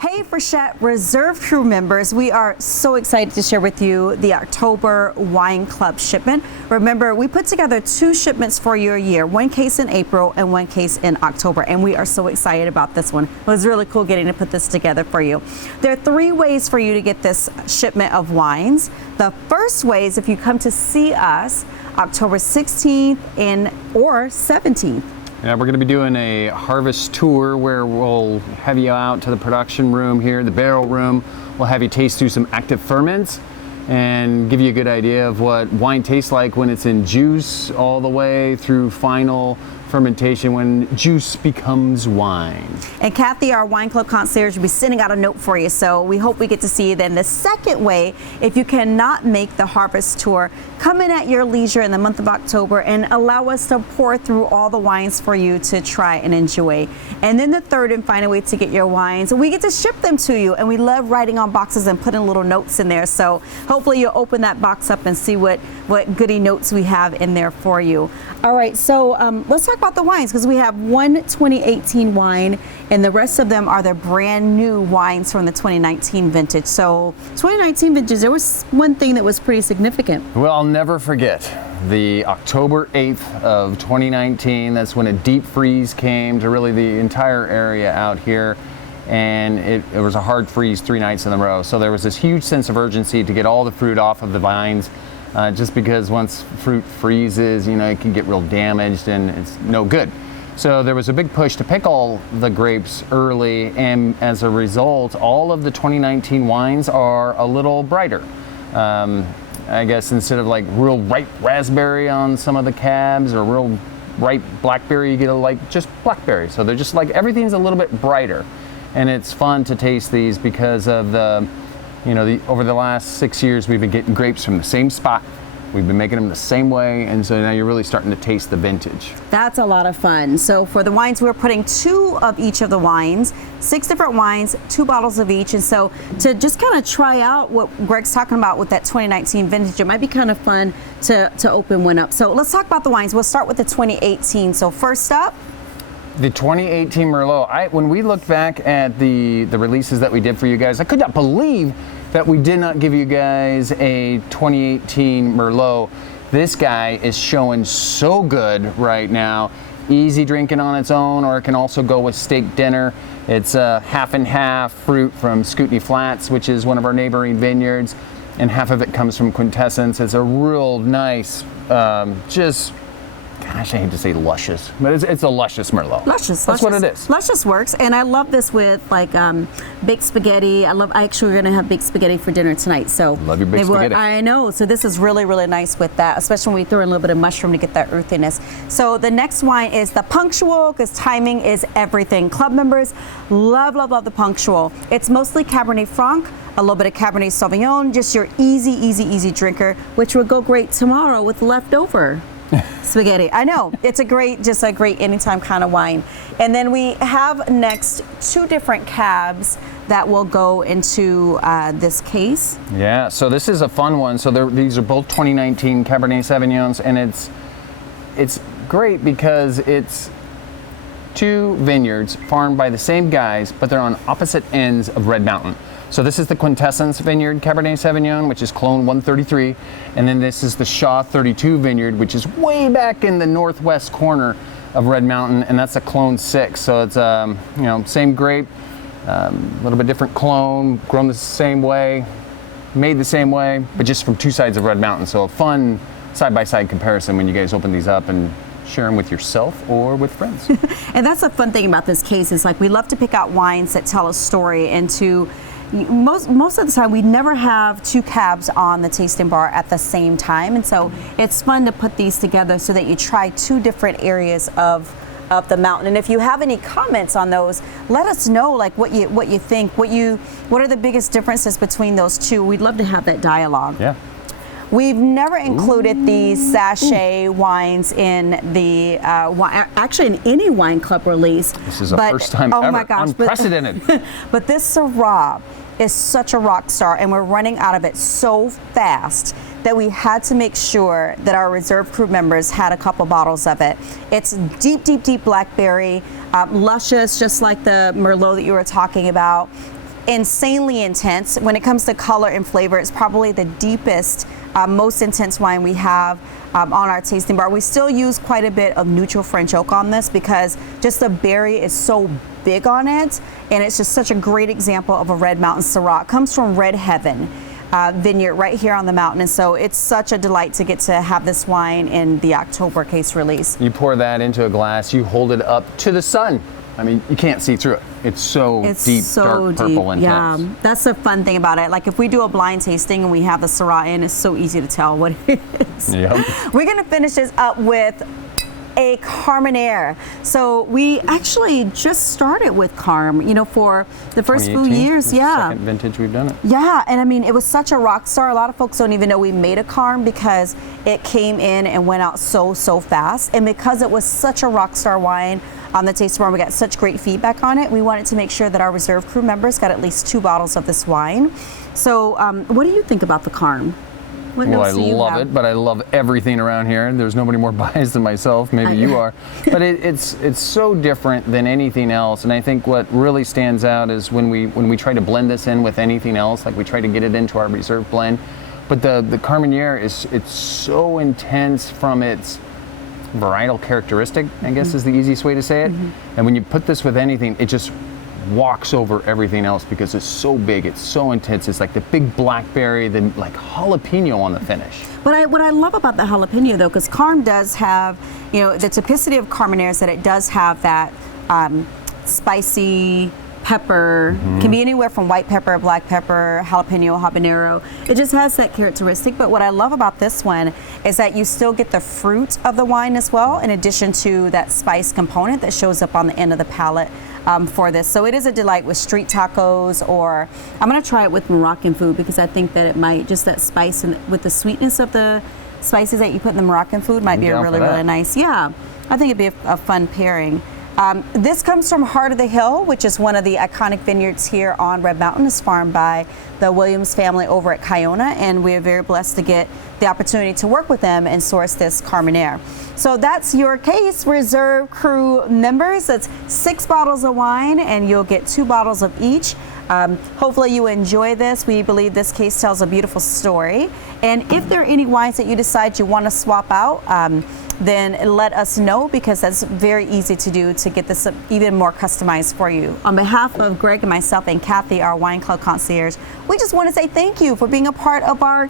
Hey Frichette Reserve Cru members, we are so excited to share with you the October Wine Club shipment. Remember, we put together 2 shipments for you a year, 1 case in April and 1 case in October, and we are so excited about this one. It was really cool getting to put this together for you. There are 3 ways for you to get this shipment of wines. The first way is if you come to see us October 16th or 17th. Yeah, we're going to be doing a harvest tour where we'll have you out to the production room here, the barrel room. We'll have you taste through some active ferments and give you a good idea of what wine tastes like when it's in juice all the way through final fermentation when juice becomes wine. And Kathy, our wine club concierge, will be sending out a note for you, so we hope we get to see you then. The second way, if you cannot make the harvest tour, come in at your leisure in the month of October and allow us to pour through all the wines for you to try and enjoy. And then the third and final way to get your wines, we get to ship them to you, and we love writing on boxes and putting little notes in there, so hopefully you'll open that box up and see what goody notes we have in there for you. All right, so let's talk about the wines, because we have one 2018 wine and the rest of them are the brand new wines from the 2019 vintage. So 2019 vintage, there was one thing that was pretty significant. Well, I'll never forget the October 8th of 2019. That's when a deep freeze came to really the entire area out here, and it was a hard freeze 3 nights in a row. So there was this huge sense of urgency to get all the fruit off of the vines. Just because once fruit freezes, it can get real damaged and it's no good. So there was a big push to pick all the grapes early, and as a result, all of the 2019 wines are a little brighter. I guess instead of like real ripe raspberry on some of the cabs or real ripe blackberry, you get just blackberry. So they're just like, everything's a little bit brighter. And it's fun to taste these because of over the last 6 years, we've been getting grapes from the same spot. We've been making them the same way, and so now you're really starting to taste the vintage. That's a lot of fun. So for the wines, we're putting 2 of each of the wines, 6 different wines, 2 bottles of each. And so to just kind of try out what Greg's talking about with that 2019 vintage, it might be kind of fun to open one up. So let's talk about the wines. We'll start with the 2018. So first up, the 2018 Merlot. When we looked back at the releases that we did for you guys, I could not believe that we did not give you guys a 2018 Merlot. This guy is showing so good right now. Easy drinking on its own, or it can also go with steak dinner. It's half and half fruit from Scootney Flats, which is one of our neighboring vineyards, and half of it comes from Quintessence. It's a real nice, gosh, I hate to say luscious, but it's a luscious Merlot. Luscious. That's what it is. Luscious works, and I love this with baked spaghetti. I actually we're gonna have baked spaghetti for dinner tonight. So love your baked spaghetti. I know. So this is really, really nice with that, especially when we throw in a little bit of mushroom to get that earthiness. So the next wine is the Punctual, because timing is everything. Club members love, love, love the Punctual. It's mostly Cabernet Franc, a little bit of Cabernet Sauvignon, just your easy drinker, which will go great tomorrow with leftover spaghetti. I know, it's a great anytime kind of wine. And then we have next 2 different cabs that will go into this case. Yeah, so this is a fun one. So these are both 2019 Cabernet Sauvignons, and it's great because it's 2 vineyards farmed by the same guys, but they're on opposite ends of Red Mountain. So this is the Quintessence Vineyard Cabernet Sauvignon, which is clone 133, and then this is the Shaw 32 Vineyard, which is way back in the northwest corner of Red Mountain, and that's a clone 6. So it's same grape, a little bit different clone, grown the same way, made the same way, but just from 2 sides of Red Mountain. So a fun side-by-side comparison when you guys open these up and share them with yourself or with friends. And that's the fun thing about this case is we love to pick out wines that tell a story, and most of the time we never have 2 cabs on the tasting bar at the same time, and so it's fun to put these together so that you try 2 different areas of the mountain. And if you have any comments on those, let us know what you think, what are the biggest differences between those 2. We'd love to have that dialogue. Yeah. We've never included the Sashay wines in the actually in any wine club release. This is the first time ever. My gosh, unprecedented. But this Syrah is such a rock star, and we're running out of it so fast that we had to make sure that our Reserve Cru members had a couple bottles of it. It's deep blackberry, luscious, just like the Merlot that you were talking about. insanely intense. When it comes to color and flavor, it's probably the deepest, most intense wine we have on our tasting bar. We still use quite a bit of neutral French oak on this because just the berry is so big on it, and it's just such a great example of a Red Mountain Syrah. It comes from Red Heaven vineyard right here on the mountain, and so it's such a delight to get to have this wine in the October case release. You pour that into a glass, you hold it up to the sun. I mean, you can't see through it. It's so deep, dark purple intense. Yeah, that's the fun thing about it. Like if we do a blind tasting and we have the Syrah in, it's so easy to tell what it is. Yep. We're gonna finish this up with a Carmenere. So we actually just started with Carm, you know, for the first few years. Yeah. Second vintage we've done it. Yeah, and I mean, it was such a rock star. A lot of folks don't even know we made a Carm because it came in and went out so fast. And because it was such a rock star wine on the taste bar, we got such great feedback on it. We wanted to make sure that our Reserve Cru members got at least 2 bottles of this wine. So what do you think about the Carm? Well, I love it, but I love everything around here. There's nobody more biased than myself. Maybe you are. But it's so different than anything else. And I think what really stands out is when we try to blend this in with anything else, like we try to get it into our Reserve blend. But the Carmenere it's so intense from its varietal characteristic, I guess is the easiest way to say it. And when you put this with anything, it just walks over everything else because it's so big, it's so intense. It's like the big blackberry, then like jalapeno on the finish. What I love about the jalapeno though, because Carm does have, you know, the typicity of Carmenere is that it does have that spicy pepper, can be anywhere from white pepper, black pepper, jalapeno, habanero. It just has that characteristic. But what I love about this one is that you still get the fruit of the wine as well, in addition to that spice component that shows up on the end of the palate for this. So it is a delight with street tacos, or I'm gonna try it with Moroccan food because I think that it might, just that spice and with the sweetness of the spices that you put in the Moroccan food might be a really nice, yeah, I think it'd be a fun pairing. This comes from Heart of the Hill, which is one of the iconic vineyards here on Red Mountain. It's farmed by the Williams family over at Kiona, and we are very blessed to get the opportunity to work with them and source this Carmenere. So that's your case, Reserve Cru members. That's 6 bottles of wine, and you'll get 2 bottles of each. Hopefully you enjoy this. We believe this case tells a beautiful story. And if there are any wines that you decide you want to swap out, then let us know, because that's very easy to do to get this even more customized for you. On behalf of Greg and myself and Kathy, our wine club concierge, we just want to say thank you for being a part of our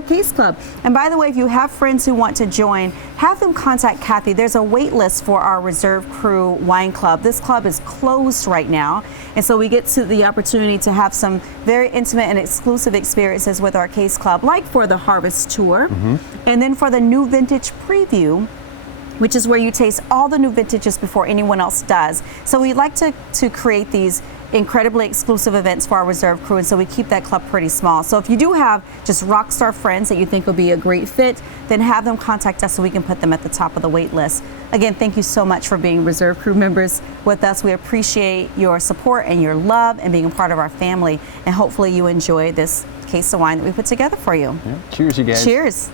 case club. And by the way, if you have friends who want to join, have them contact Kathy. There's a wait list for our Reserve Cru wine club. This club is closed right now, and so we get to the opportunity to have some very intimate and exclusive experiences with our case club, like for the Harvest Tour, and then for the new vintage preview, which is where you taste all the new vintages before anyone else does. So we like to create these incredibly exclusive events for our Reserve Cru, and so we keep that club pretty small. So if you do have just rock star friends that you think will be a great fit, then have them contact us so we can put them at the top of the wait list. Again, thank you so much for being Reserve Cru members with us. We appreciate your support and your love and being a part of our family, and hopefully you enjoy this case of wine that we put together for you. Yeah. Cheers, you guys. Cheers.